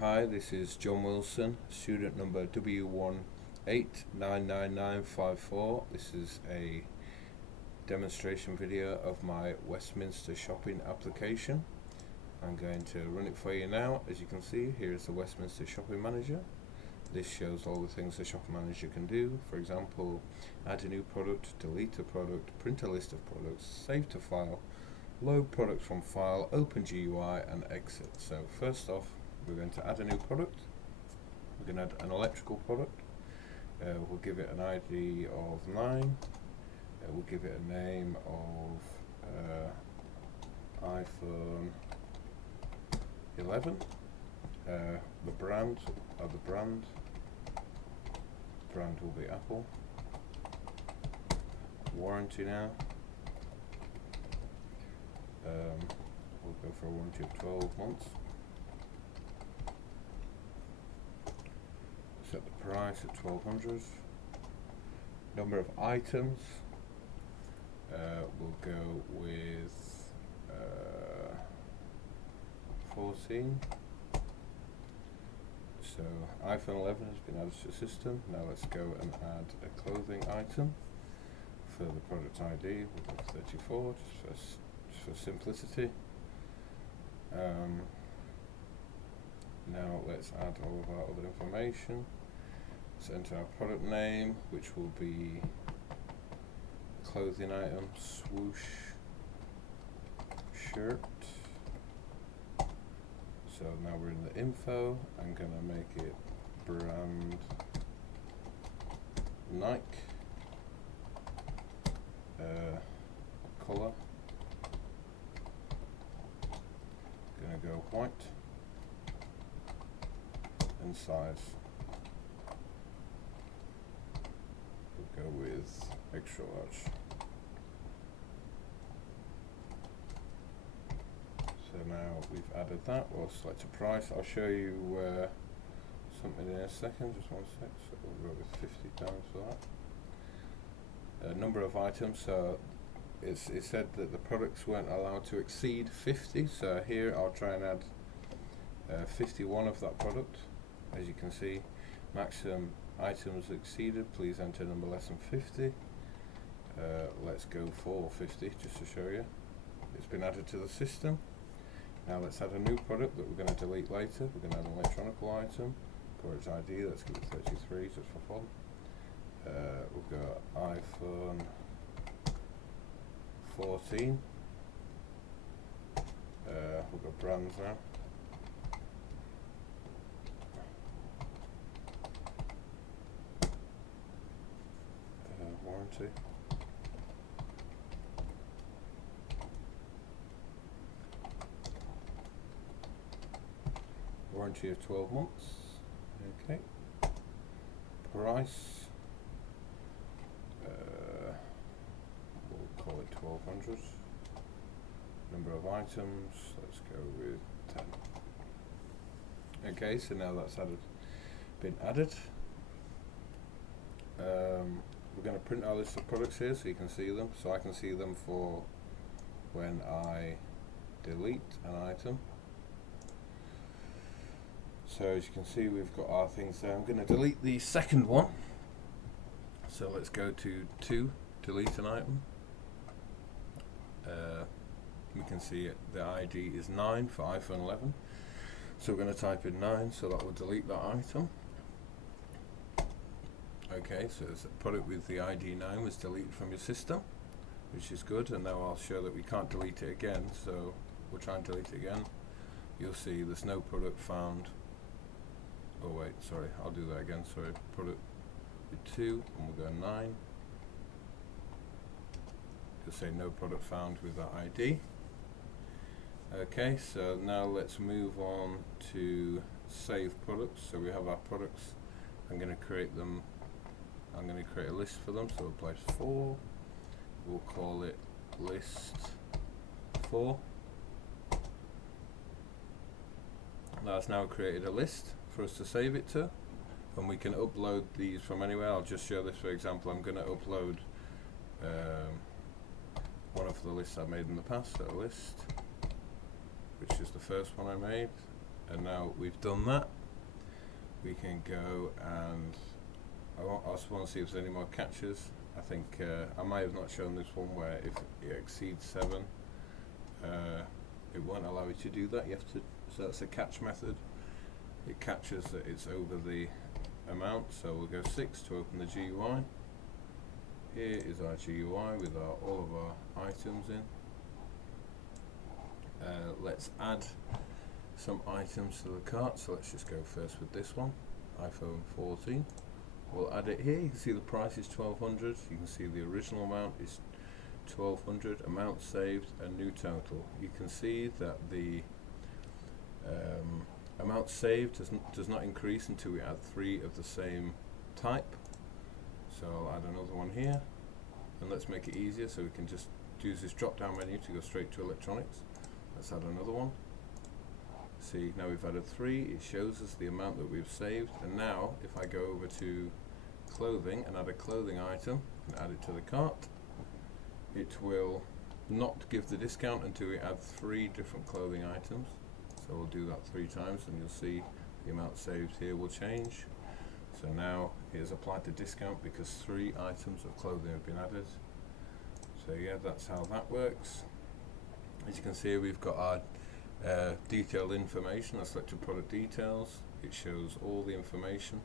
Hi, this is John Wilson, student number W1899954. This is a demonstration video of my Westminster shopping application. I'm going to run it for you now. As you can see, here is the Westminster Shopping Manager. This shows all the things the Shopping Manager can do. For example, add a new product, delete a product, print a list of products, save to file, load products from file, open GUI and exit. So first off, we're going to add a new product. We're going to add an electrical product. We'll give it an ID of 9. We'll give it a name of iPhone 11. The brand will be Apple. Warranty now. We'll go for a warranty of 12 months. Set the price at 1200. Number of items, we'll go with 14. So iPhone 11 has been added to the system. Now let's go and add a clothing item. For the product ID, we'll go for 34, just for simplicity. Now let's add all of our other information. Let's enter our product name, which will be clothing item, swoosh shirt. So now we're in the info. I'm gonna make it brand Nike. Color. Gonna go white. And size. We'll go with extra large. So now we've added that. We'll select a price. I'll show you something in a second. Just one sec. So we'll go with £50 for that. Number of items. So it said that the products weren't allowed to exceed 50. So here I'll try and add 51 of that product. As you can see, maximum items exceeded. Please enter number less than 50. Let's go for 50 just to show you. It's been added to the system. Now let's add a new product that we're going to delete later. We're going to add an electronical item. Product ID, let's give it 33 just for fun. We've got iPhone 14. We've got brands now. Warranty. Warranty of 12 months. Okay. Price. We'll call it 1200. Number of items. Let's go with 10. Okay, so now that's been added. We're going to print our list of products here so you can see them. So I can see them for when I delete an item. So as you can see, we've got our things there. I'm going to delete the second one. So let's go to 2, delete an item. We can see the ID is 9 for iPhone 11. So we're going to type in 9, so that will delete that item. Okay, so the product with the ID 9 was deleted from your system, which is good, and now I'll show that we can't delete it again, so we'll try and delete it again. You'll see there's no product found. Oh wait, sorry, I'll do that again, sorry. Product with 2, and we'll go 9. You'll say no product found with that ID. Okay, so now let's move on to save products. So we have our products. I'm going to create a list for them, so we'll place 4. We'll call it list 4. That's now created a list for us to save it to, and we can upload these from anywhere. I'll just show this for example. I'm going to upload one of the lists I made in the past, so list, which is the first one I made. And now we've done that, we can go and I also want to see if there's any more catches. I think I might have not shown this one where if it exceeds 7, it won't allow you to do that. You have to, so that's a catch method. It catches that it's over the amount, so we'll go 6 to open the GUI. Here is our GUI with all of our items in. Let's add some items to the cart, so let's just go first with this one, iPhone 14. We'll add it here. You can see the price is 1200. You can see the original amount is 1200, amount saved, and new total. You can see that the amount saved does not increase until we add 3 of the same type. So I'll add another one here, and let's make it easier so we can just use this drop down menu to go straight to electronics. Let's add another one. See, now we've added 3, it shows us the amount that we've saved, and now if I go over to clothing and add a clothing item and add it to the cart, it will not give the discount until we add 3 different clothing items. So we'll do that 3 times and you'll see the amount saved here will change. So now it has applied the discount because 3 items of clothing have been added. So yeah, that's how that works. As you can see, we've got our detailed information, our selected product details. It shows all the information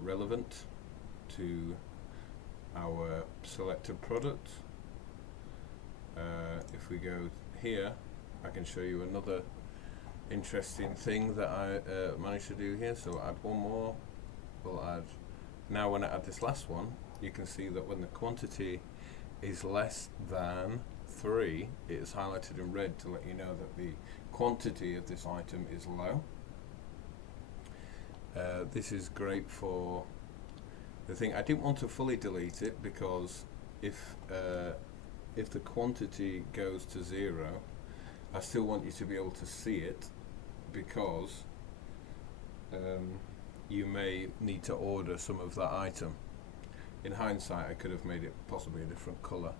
relevant to our selected product. If we go here, I can show you another interesting thing that I managed to do here. So we'll add one more. We'll add, now when I add this last one, you can see that when the quantity is less than 3, it is highlighted in red to let you know that the quantity of this item is low. This is great for the thing. I didn't want to fully delete it because if the quantity goes to 0, I still want you to be able to see it, because you may need to order some of that item. In hindsight, I could have made it possibly a different colour.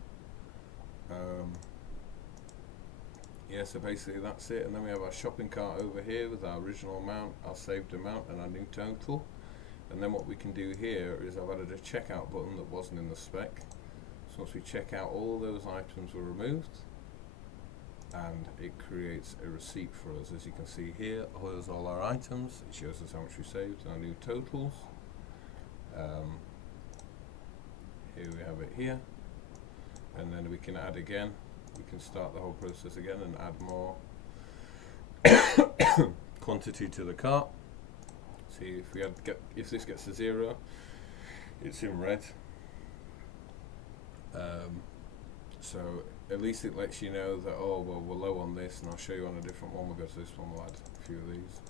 Yeah, so basically that's it, and then we have our shopping cart over here with our original amount, our saved amount, and our new total. And then what we can do here is I've added a checkout button that wasn't in the spec. So once we check out, all those items were removed, and it creates a receipt for us. As you can see here, here's all our items. It shows us how much we saved and our new totals. Here we have it here, and then we can add again. We can start the whole process again and add more quantity to the cart. See, if we if this gets to 0, it's in red. So at least it lets you know that, oh well, we're low on this, and I'll show you on a different one. We'll go to this one. We'll add a few of these.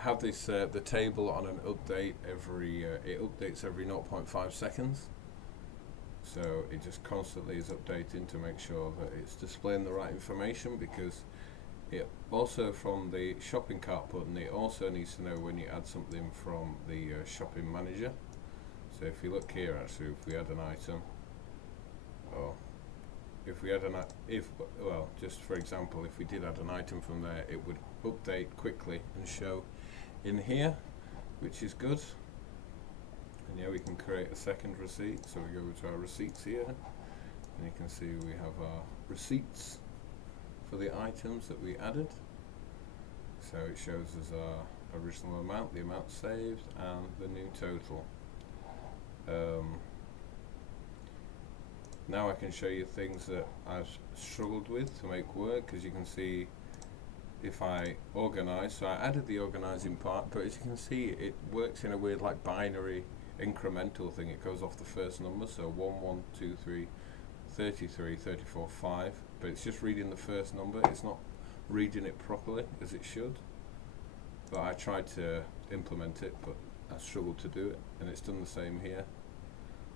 Have this the table on an update every it updates every 0.5 seconds. So it just constantly is updating to make sure that it's displaying the right information, because it also, from the shopping cart button, it also needs to know when you add something from the shopping manager. So if you look here, actually, if we add an item, or if we add well, just for example, if we did add an item from there, it would update quickly and show in here, which is good. And yeah, we can create a second receipt. So we go to our receipts here, and you can see we have our receipts for the items that we added. So it shows us our original amount, the amount saved, and the new total. Now I can show you things that I've struggled with to make work. As you can see, if I organize, so I added the organizing part, but as you can see, it works in a weird like binary incremental thing. It goes off the first number, so 1, 1, 2, 3, 33, 34, 5, but it's just reading the first number. It's not reading it properly as it should. But I tried to implement it, but I struggled to do it, and it's done the same here,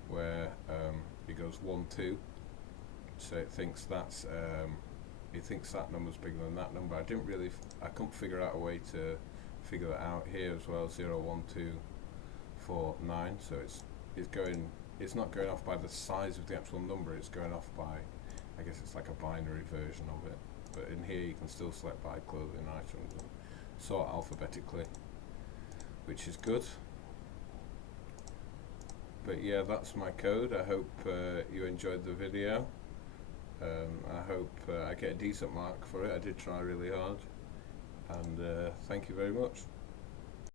where it goes 1, 2, so it thinks that's it thinks that number's bigger than that number. I couldn't figure out a way to figure that out here as well. 0, 1, 2, 4, 9. So it's not going off by the size of the actual number. It's going off by, I guess it's like a binary version of it. but in here you can still select by clothing items and sort alphabetically, which is good. But yeah, that's my code. I hope you enjoyed the video. I hope I get a decent mark for it. I did try really hard, and thank you very much.